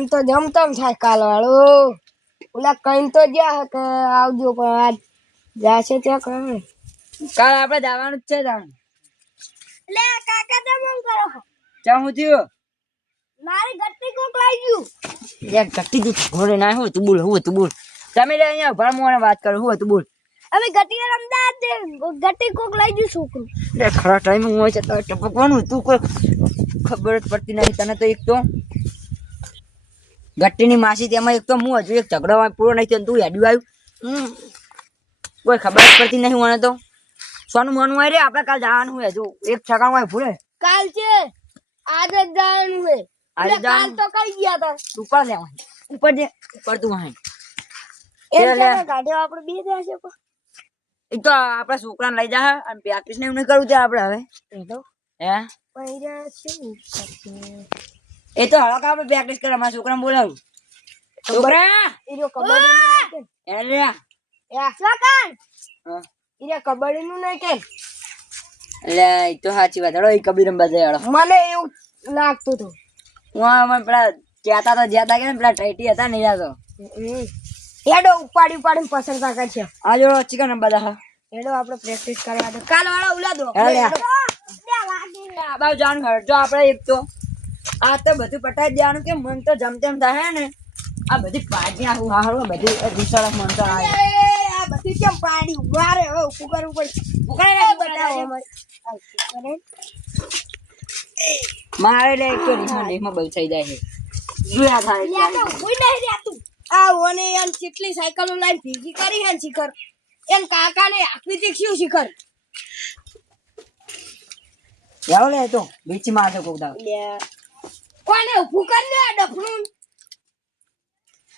મન તો જમતમ થાય કાલ વાળો ઓલા કઈ તો ગયા કે આવજો પણ આજ જાશે ત્યાં કરે કાલ આપણે જવાનું જ છે જાણ લે કાકા તમે શું કરો ચા હું થયું મારી ગટ્ટી કોક લઈ ગયું યાર ગટ્ટી તું ઘોડે ના હોય તું બોલ તમે લે અહીંયા ભરમોને વાત કરો હું તું બોલ અમે ગટ્ટી રમતા દે ગટ્ટી કોક લઈ ગયું છોકરું લે ખરા ટાઈમ હોય છે તો ટપકવાનું તું કોઈ ખબર જ પડતી નહીં તને તો એક તો ગટ્ટીની માસી તેમાં એક તો હું હજુ એક ઝઘડો પૂરો નહીં થયો તું હેડ્યું આવ્યું કોઈ ખબર જ પડતી નહીં મને તો સોનું મોનું હોય રે આપણે કાલ જવાનું હોય હજુ એક ઠેકાણું હોય ભૂલે કાલ છે આજ જ જવાનું છે આજે કાલ તો કઈ ગયા તા ઉપર લે ઉપર તું હાઈ એમ ગાડીઓ આપણે બે જશે પણ એ તો આપડા છોકરાને લઈ જા અને પ્રેક્ટિસ ને એવું નહીં કરવું છે આપડે હવે હે એ તો હવે આપણે પ્રેક્ટિસ કરે મારા છોકરાને બોલાવું છોકરા કબડ્ડી નું નહીં કે એટલે એ તો સાચી વાત હેડો એ કબીર રમવા જાય મને એવું લાગતું હતું હું પેલા કહેતા તો જ્યાં કે પેલા ટાઈટી હતા ને યાદ હેડો ઉપાડી પસંદ કરશે આજો ચિકન રમવા જા હેડો આપણે પ્રેક્ટિસ કરવા દો કાલ વાળા ઉલા દો બાબુ જાણ જો આપણે એક તો આ તો બધું પટાઈ દેવાનું કે મન તો જમતેમ થાય ને આ બધી પાડી આવું હારું બધી દિશાળક મન તો આવે આ બધી કેમ પાડી વારે હવે ઉકરવું પડે ઉકાળે બતાવો મારે લે એક તો રીમાં બહુ થઈ જાય છે જોયા થાય તો કોઈ નહીં રહેતું આ ઓને એન કેટલી સાયકલો લાઈન ભીગી કરી હે શિખર એન કાકાને આકૃતિ શિવ શિખર જાવ લે તો બીચી માં છે કોક દાવ કોને ઊભું કર લે ડફણું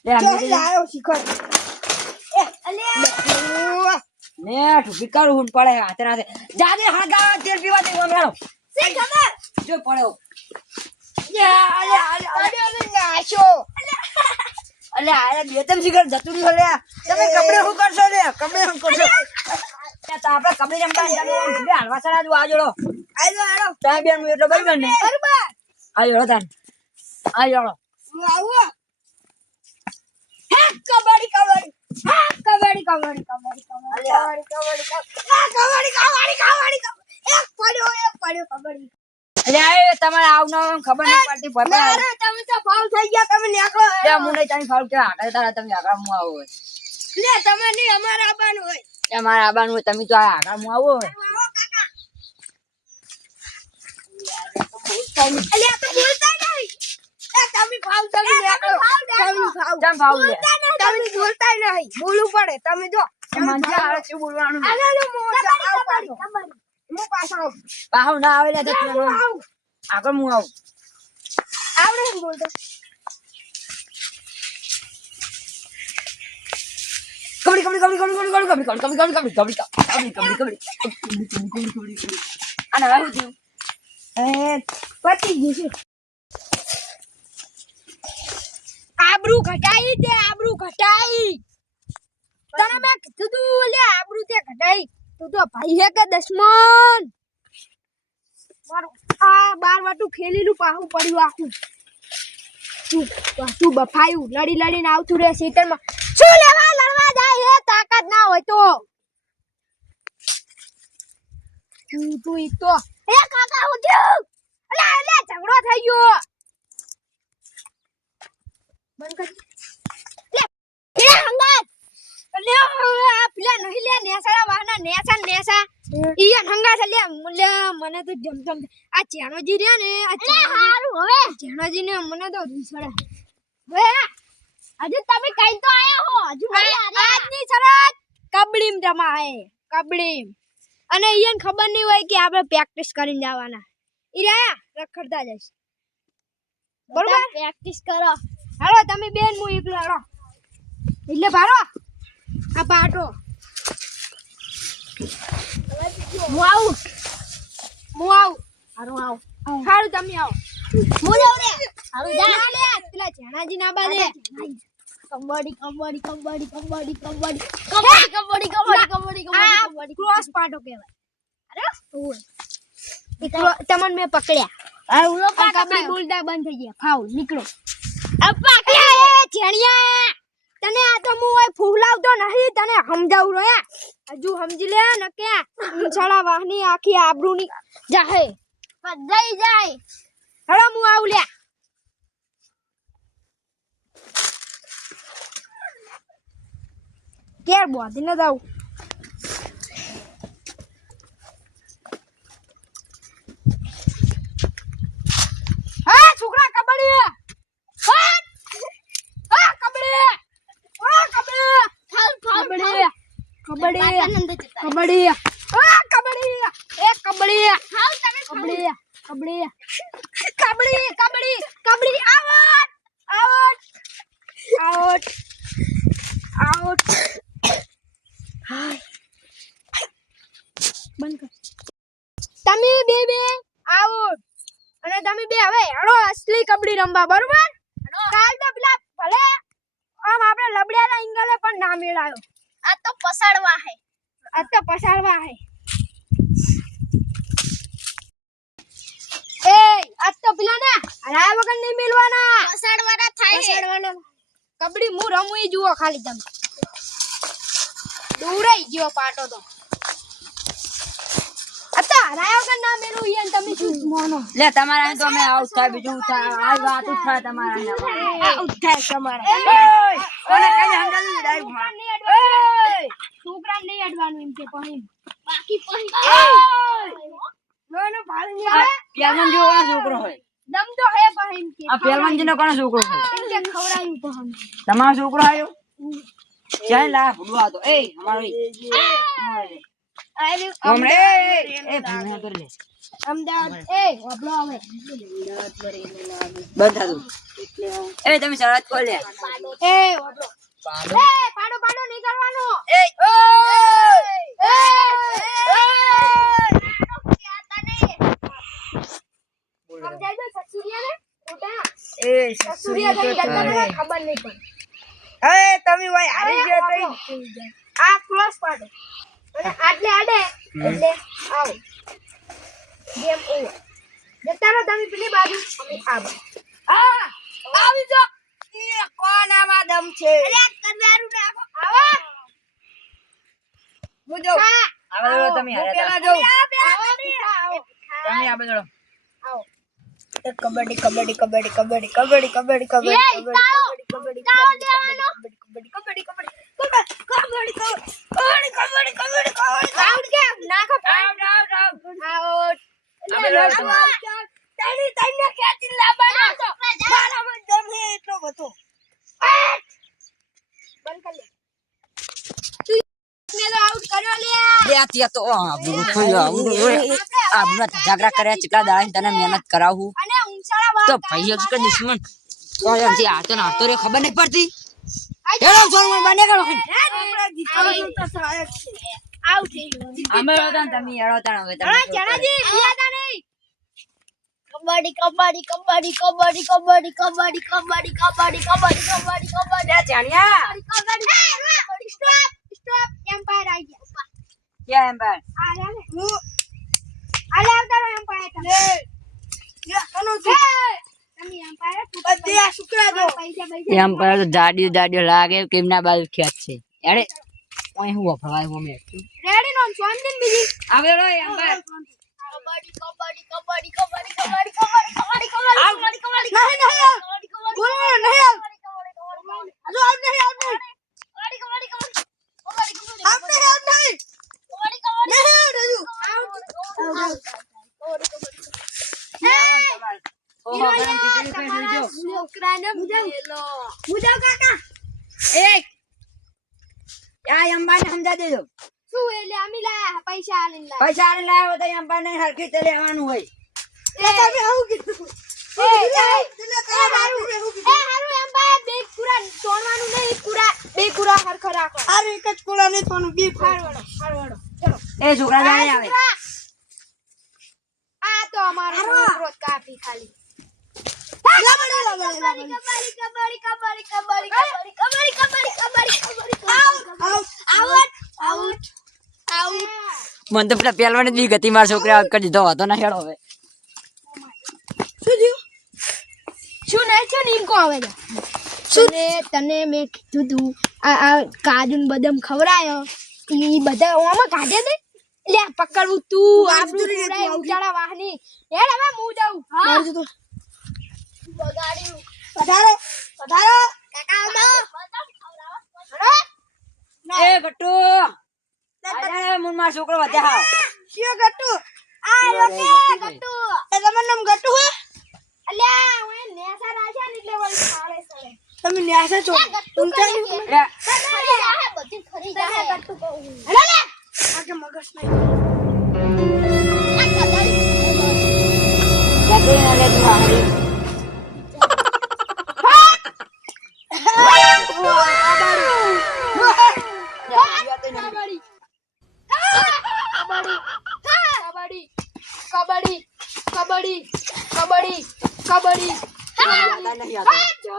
લે અમે લાયો શિખર એ અલે ને ઠુકી કરું હું પડે હાથે હાથે જાદે હળગા તેલ પીવા દે મેળો સે ખબર જો પડ્યો અલે નાશો અલે આયા બેતમ શિખર જતું નહીં લે તમે કપડે હું કરશો લે કપડે હું કરશો તો આપણે કપડે રમતા ચાલુ બે હલવા સરા જો આજો આજો હેડો તા બેન હું એટલો બઈ બને બરાબર આજો તાન આજો હું આવો હે કબડ્ડી કબડ્ડી એક પડ્યો કબડ્ડી અરે આ તમારે આવનો ખબર નહીં પડતી ભરતા અરે તમે તો ફાઉલ થઈ ગયા તમે નીકળો લે મુને તારી ફાઉલ કે આગળ તારા તમે આગળ મુ આવો લે તમે ની અમાર આબાનું હોય એ મારા આબાનું હોય તમે તો આગળ મુ આવો આવો કાકા અલે આ તો બોલતા નહીં એ તમે ફાઉલ તમે નીકળો તમે ફાઉલ જમ ફાઉલ લે તમે બોલતા નહીં બોલવું પડે તમે જો મને આવે છે બોલવાનું આગળ મો પાછો બાહુ ના આવે લે તો આગળ મુ આવું આવડે એમ બોલતો અને હવે શું થયું પતી ગયું છે આબરૂ ઘટાઈ તે આબરૂ ઘટાઈ તને મેં કીધું તું લે આબરૂ તે ઘટાઈ તું તો ભાઈ હે કે દશમન મારું આ 12 વાટું ખેલીલું પાહું પડ્યું આખું તું બફાયું લડીને આવતું રે સીટરમાં શું લેવા લડવા જાય હે તાકાત ના હોય તો તું ઈ તો એ કાકા હું થયું અલે ઝઘડો થઈ ગયો બંધ કર લે એ હંગાત લે આ પેલા નહીં લે નેસાડા વાના નેસા ઈ હંગાત લે મને તો જમજમ આ ચેણોજી રે ને આ હારું હવે ચેણોજી ને મને તો રીસડા હવે હજુ તમે કઈ તો આયા હો હજુ આજની શરત કબડીમ જમાય કબડીમ અને ઈયન ખબર નહીં હોય કે આપણે પ્રેક્ટિસ કરીને જવાના ઈ રહ્યા રખડતા જઈશ બરોબર પ્રેક્ટિસ કરો હાલો તમે બેન હું એકલો હાલો એટલે ભારો આ પાટો હું આવું હારું તમે આવો હું જાવ રે હારું જા લે પેલા જેણાજી ના બાદે કબડ્ડી ક્રોસ પાટો કહેવાય અરે તમને મેં પકડ્યા આ ઉલો કબડ્ડી બોલતા બંધ થઈ ગયા ફાઉલ નીકળો અપ્પા કે જેણિયા તને આ તો હું ઓય ફૂલાવતો નહીં તને સમજાવું રોયા હજુ સમજી લે ને કે છડા વાહની આખી આબરૂની જાહે જઈ જાય હળો હું આવું લે કેર બોધી ન જાવ હા છોકરા કબડ્ડી હા હા કબડ્ડી હા કબડ્ડી કબડ્ડી કબડ્ડી કબડ્ડી હા કબડ્ડી એ કબડ્ડી હાલ તમે kabaddi kabaddi kabaddi kabaddi kabaddi out out out હાય બંધ કર તમે બે આઉટ અને તમે બે હવે હેડો અસલી કબડ્ડી રમવા બરોબર કાલ તો પેલા ભલે આમ આપણે લબડિયાના ઇંગલે પણ ના મેળાયો આ તો પસાડવા હે એ આ તો પેલા ને હરાયા વગર નહીં મેલવાના પસાડવાના થાય પસાડવાના કબડ્ડી હું રમું ઈ જુઓ ખાલી તમે દૂરાઈ ગયો પાટો તો અતા હરાયા વગર ના મેલું ઈ તમે શું મોનો લે તમારા તો અમે આઉટ થાય બીજું થાય આ વાત જ થાય તમારા આઉટ થાય તમારા ઓને કઈ સમજાવી ડાયરેક્ટ માર છોકરા નહીં અડવાનું એમ કે પહેન બાકી પહેન નો ભાળી પહેલવાન જેવો કોનો છોકરો હોય દમ તો હે પહેન કે આ પહેલવાન જેનો કોનો છોકરો હોય એમ કે ખવરાયું પહેન તમારો છોકરો આવ્યો ચાલ લા ભૂડવા તો એ અમારો હમણે એ ભૂણા કરી લે અમદાવાદ એ વબળો આવે બંધ થાતું એ તમે શરત ખોલ લે એ વબળો એ પાડો નહીં કરવાનો એ સમજાય તો સસુરિયા ને ઓટા એ સસુરિયા થઈ જતા ને ખબર નહીં પડે એ તમે ભાઈ હારી ગયો તો આ ક્રોસ પાડો અને આટલે આડે એટલે આવો ગેમ ઓવર જતા રહો તમે પેલી બાજુ અમે આ બાજુ આ આવી જો એ કોનામાં દમ છે અરે કરવારું નાખો આવો હું જો આવો તમે હારે પેલા જો તમે આ બધો આવો કબડ્ડી કબડ્ડી કબડ્ડી કબડ્ડી કબડ્ડી કબડ્ડી કબડ્ડી કબડ્ડી જાગરા કર્યા ચેટલા દાડા તને મહેનત કરાવું તો ભાઈ કે દુશ્મન કોણથી આતો ને આતો રે ખબર નહીં પડતી હેડો સોલમન બને કરો અમે રોતા તમે હેડો તાણ હવે તમે જણાજી યાદા નહીં કબડ્ડી કબડ્ડી કબડ્ડી કબડ્ડી કબડ્ડી કબડ્ડી કબડ્ડી કબડ્ડી કબડ્ડી કબડ્ડી કબડ્ડી જાણ્યા સ્ટોપ સ્ટોપ એમ્પાયર આવી ગયા ક્યાં એમ્પાયર આલે આવતારો એમ્પાયર તમે કનો છે તમે એમ્પાયર બધે આ શુક્રા દો પૈસા એમ્પાયર તો જાડિયો લાગે કેમના બાજુ ખેત છે એડે ઓય હું વફળાય હું મે રેડી નો સ્વાંદિન બીજી આવે રો એમ્પાયર કબડ્ડી કબડ્ડી કબડ્ડી કબડ્ડી કબડ્ડી કબડ્ડી કબડ્ડી કબડ્ડી કબડ્ડી નહીં બોલો નહીં આજો આવ નહીં કબડ્ડી કબડ્ડી કબડ્ડી આવ નહીં કબડ્ડી સમજા દેજો શું એટલે અમી લાયા પૈસા આલીને લાયા પૈસા આને લાવ્યો તો અંબાને હરખી રીતે લેવાનું હોય એ તમે આવું કીધું એ હારું એમ બાય બે કુરા તોડવાનું નહીં બે કુરા હરખો રાખો હારું એક જ કુરા નહીં તોડવાનું બે ફાડવાનો ચલો એ છોકરા જાણે આવે આ તો અમારો છોકરો જ કાફી ખાલી kabaddi kabaddi kabaddi kabaddi kabaddi kabaddi kabaddi kabaddi out out out મને તો પેલા પહેલવાને જ બી ગતિ માર છોકરા આઉટ કરી દીધો હતો ના હેડો હવે શું નહીં છે ને એમ કો આવે તને તને મેં કીધું તું આ કાજુ ને બદામ ખવડાયો એ બધા ઓમાં કાઢે દે લે પકડવું તું આપણું ખવડાય ઉજાળા વાહની હેડ હવે હું જાઉં હા બગાડ્યું પધારો પધારો કાકા એ ગટ્ટુ આજા મુન માર છોકરો વધ્યા હા શિયો ગટ્ટુ આ લોકે ગટ્ટુ એ તમારું નામ ગટ્ટુ હે અલ્યા હું નેસા રાખ્યા ને એટલે વળી ખાડે સળે તમે નેસા છો ઊંચા લે બધી ખરી જાય ગટ્ટુ કહું હેલો લે આકે મગજ નહીં આ કદાઈ જતે ના લે તું હારી કબડ્ડી કબડ્ડી કબડ્ડી કબડ્ડી નહીં આતો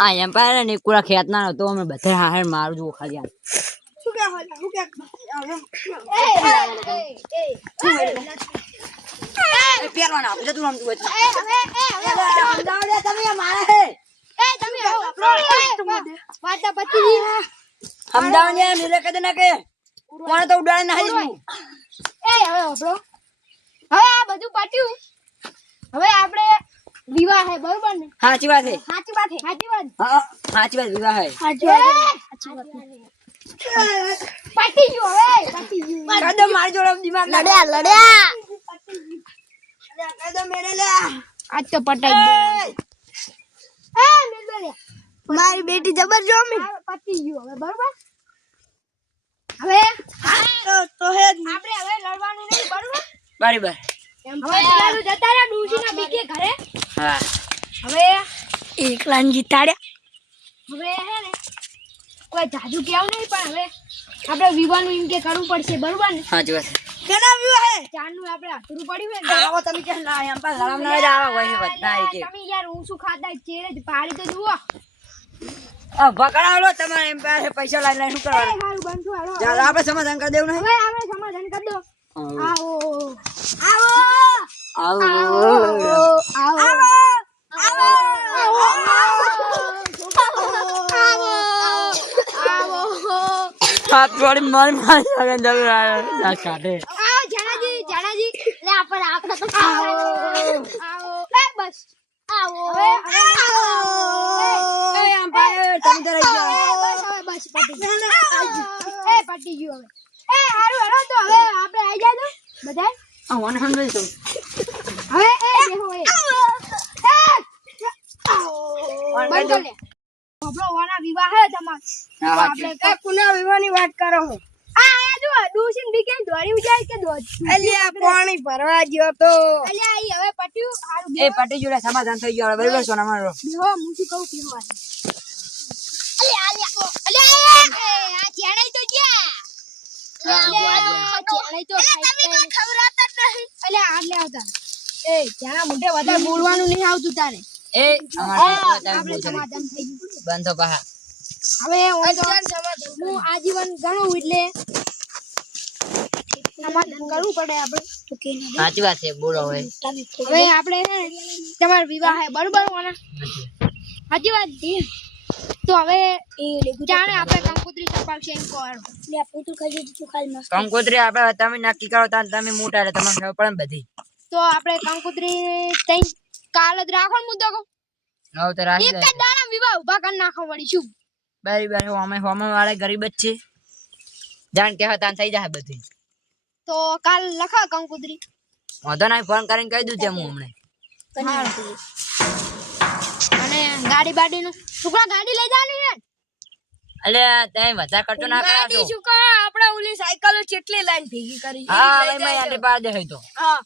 આ એમ્પાયર ને કુરા ખેત ના તો અમે બધા હાહેર મારું જો ખાલી આ પેરવાના આપું તું રમતું હોય તમે મારા હે સમજાવને મેરે કદે ના કે કોણે તો ઉડાડે ના હાલી હવે આ બધું પાટ્યું હવે આપણે વિવાહ હે બરોબર ને સાચી વાત છે સાચી વાત હા સાચી વાત વિવાહ હે પાટી ગયો હવે પાટી ગયો કદમ મારી જોડે દિમાગ લડ્યા કદમ મેરે લે આજ તો પટાઈ ગયો એ મેલ લે મારી બેટી જબર જો મે પાટી ગયો હવે બરોબર હવે તો હે આપણે હવે લડવાનું નહીં બરોબર બરાબર હવે ચાલો જતા રહ્યા ડૂસીના બીકે ઘરે હા હવે એકલાન જીતાડ્યા હવે હે ને કોઈ જાજુ કેવું નહીં પણ હવે આપણે વિવાહનું એમ કે કરવું પડશે બરોબર ને સાચી વાત કેના વિવાહ હે ચારનું આપણે અધૂરું પડ્યું હે ને આવો તમે કે ના એમ પર લડમ ના જ આવા હોય છે બધા કે તમે યાર હું શું ખાતા ચેરે જ પાડી તો જુઓ આ ભકડાવલો તમારે એમ પાસે પૈસા લાઈને શું કરવાનું મારું બંધુ હાલો ચાલ આપણે સમાધાન કરી દેવું નહીં હવે આપણે સમાધાન કરી દો આવો આવો આવો આવો આવો હાથ જોડી મારી સગન જવું ના કાઢે આવો જાનાજી લે આપણે તો આવો બસ આવો હવે એ આમ ભાઈ તમે તો રહી જાઓ બસ પટી ગયું એ પટી ગયું હવે એ હારું હેડો તો હવે આપણે આવી જાય તો બધાય આ 100 તો હવે એ દેખો એ બંધ કર લે આપણો વાના વિવાહ હે તમાર હા આપણે કઈ પુના વિવાહની વાત કરો હો આ જો ડૂસીન બીકે દોડી જાય કે દોડ અલ્યા પાણી ભરવા ગયો તો અલ્યા ઈ હવે પટ્યું હારું એ પાટી જોડે સમાધાન થઈ ગયો બરાબર સોના મારો બેહો હું શું કહું પીવા અલ્યા આ ચેણાઈ તો ગયા ચેણાઈ તો તમે કોઈ ખવરાતા નહીં અલ્યા આટલે આવતા એ ચેણા મુંડે વધારે બોલવાનું નહીં આવતું તારે એ અમાર આપણે સમાધાન થઈ ગયું બંધો પહા હવે હું આજીવન ગણું એટલે સમાધાન કરવું પડે આપણે સાચી વાત છે બોલો હવે હવે આપણે છે ને તમારો વિવાહ હે બરોબર હોના સાચી વાત છે તો હવે જાણે આપણે કંકોત્રી છપાવશે એમ કહો લે પૂતું કહી દીધું કાલ મસ્ત કંકોત્રી આપણે તમે નક્કી કરો તા તમે મોટા એટલે તમને ખબર પડે ને બધી તો આપણે કંકોત્રી તઈ કાલ જ રાખો ને મુદ્દો કહો હવે તો રાખી એક જ દાડા વિવાહ ઉભા કરી નાખો વળી શું બરાબર અમે હોમે વાળા ગરીબ જ છે જાણ કે હતા થઈ જાય બધી તો કાલ લખા કંકોત્રી વાંધો નહીં ફોન કરીને કહી દઉં હું હમણે અને ગાડી બાડીનું ટુકડા ગાડી લઈ જવાની છે અલે તઈ વધારે ખર્ચો ના કરાવશો. ગાડી શું કહે આપણે ઓલી સાયકલો કેટલી લાઈન ભેગી કરી હા ભાઈ મેં યાદ પાડ દે તો હા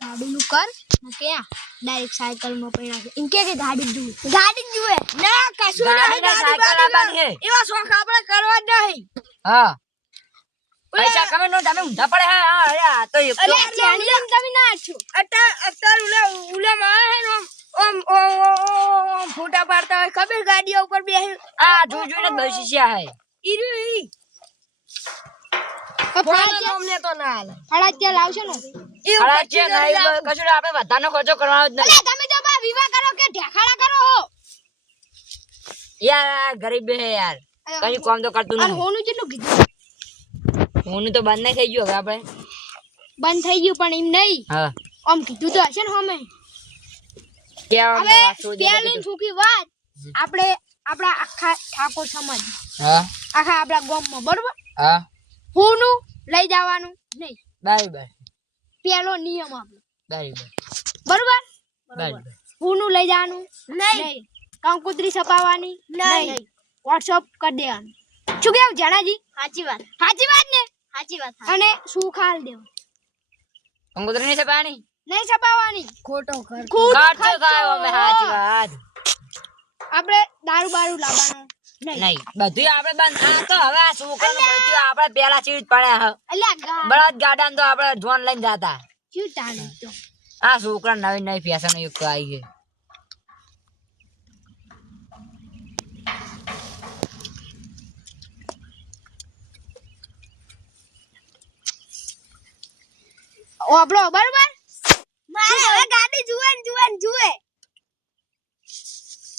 ગાડીનું કર ને ક્યાં ડાયરેક્ટ સાયકલમાં પડ્યા છે એમ કે ગાડી જ જુએ ગાડી જ જુએ ના કશું ગાડી નહીં ને સાયકલ લાવવાની છે. એવા શોખ આપણે કરવા જ નહીં હા પૈસા કમે નો તમે ઊંધા પડે હે. હા અરે આ તો એક તો અલે ચેણી તમે ના છો અત્યારે ઉલા મારે હે ને ઓમ ઓમ ફોટા પાડતા હોય ખબર ગાડીઓ ઉપર બેસી આ જોઈ જોઈને જ બહુ શીશ્યા હે. ઈ ફળા અમને તો ના હાલે ત્યાં લાવશો ને ખરા છે નહીં કશું નહીં, આપણે બધાનો ખર્ચો કરવાનો જ અલે નહીં. તમે તો બા વિવાહ કરો કે ઢેખાડા કરો હો યાર આ ગરીબ હે યાર, કઈ કામ તો કરતું અને નહીં. હોનું કેટલું કીધું હું તો બંધ નહીં થઈ ગયું હવે આપણે. બંધ થઈ ગયું પણ એમ નહીં હા આમ કીધું તો હશે ને હોમે કેવા હવે વાત શું દેખાય પેલી સુખી વાત આપણે આપણા આખા ઠાકોર સમાજ હા આખા આપણા ગામમાં બરોબર હા હોનું લઈ જવાનું નહીં બરાબર પેલો નિયમ આપણો બરાબર બરોબર બરાબર. હોનું લઈ જવાનું નહીં કંકોત્રી છપાવવાની નહીં વોટ્સઅપ કરી દેવાનું. શું કેવું જણાજી? સાચી વાત ને સાચી વાત અને શું ખાલ દેવું કંકોત્રી નહીં છપાવાની, નહીં છપાવવાની ખોટો ખર્ચ ખર્ચો થાય અમે. સાચી વાત. આપણે દારૂ બારૂ લાવવાનું નહીં નહીં બધું આપણે બંધ. આ તો હવે આ છોકરાનું બધું આપણે પેલા ચીજ પડ્યા હ. અલ્યા બળદ ગાડાને તો આપણે જોન લઈને જાતા. શું તાણે તો આ છોકરા નવી નવી ફેશન યુક્ત આવી ગઈ. ઓબળો બરોબર મારે હવે ગાડી જુએ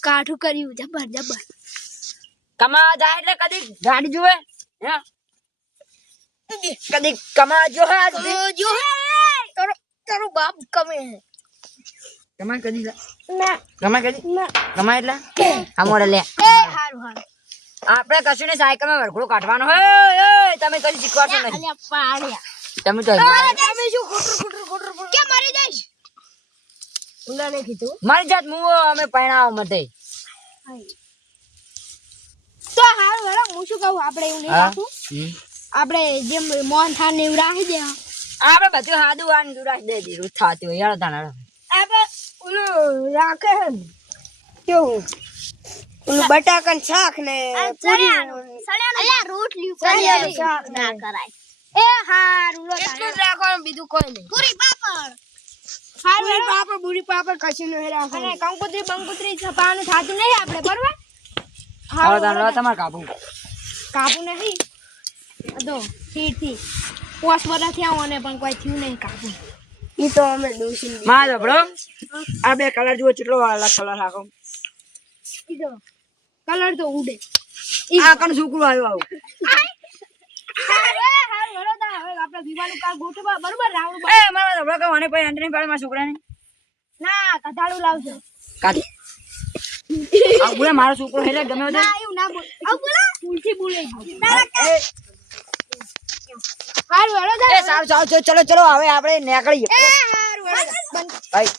કાઠું કર્યું જબર કમાવા જાય એટલે કદી ગાડી જુએ હે? કદી કમાવા જો હે આજ દી? જો તારો બાપ કમે હે કમાય કદી લા? ના કમાય કદી કમાય એટલે આ મોડે લે. એ હારું આપણે કશું ને સાયકલ માં વરઘોડો કાઢવાનો હે. એ તમે કદી શીખવાડશો નહીં. અલ્યા પાડ્યા તમે તો તમે શું ખોટું કે મરી જઈશ ઉલાને કીધું મારી જાત મુઓ અમે પૈણાવ મતે. તો હારું હેલો હું શું કહું આપણે એવું નહીં હા રાખવું આપણે જેમ મોહન થાન ને એવું રાખી દે આપણે બધું હાદું આન દુરાશ દે દીધું થાતી હોય યાર તાણા. આપણે ઓલું રાખે હે ને કેવું ઓલું બટાકાનું શાક ને અલ્યા રોટલી સળિયાનું શાક ને કરાય એ હારું લો એટલું જ રાખવાનું બીજું કોઈ નહીં પૂરી પાપડ બુરી પાપડ બુરી પાપડ કશું નહીં અને રાખવાનું કંકોત્રી બંકોત્રી છપાવાનું થાતું નહીં આપણે બરોબર હવે તાણ લો તમારે કાપું. કાપુ નહીં અદો ઠીક પોસ બધા થયા મને પણ કોઈ થયું નહીં કાપુ ઈ તો અમે દોશી માં જબડો આ બે કલર જુઓ કેટલો અલગ કલર રાખો. કીધો કલર તો ઉડે આ કણ છોકરું આવ્યો આવું. આપણે વિવાનું કામ ગોઠવા બરોબર રાવણ એ મારા જબડો કે મને પછી અંડર નહીં પાડે મારા છોકરાને. ના કથાળું લાવજો કાઢી આ બોલે મારો છોકરો હેલે ગમે તે. ના એવું ના બોલ આવ બોલા ભૂલથી બોલે હારું હેડો એ સારું સારું ચલો ચલો હવે આપણે નીકળીએ. હારું હેડો ભાઈ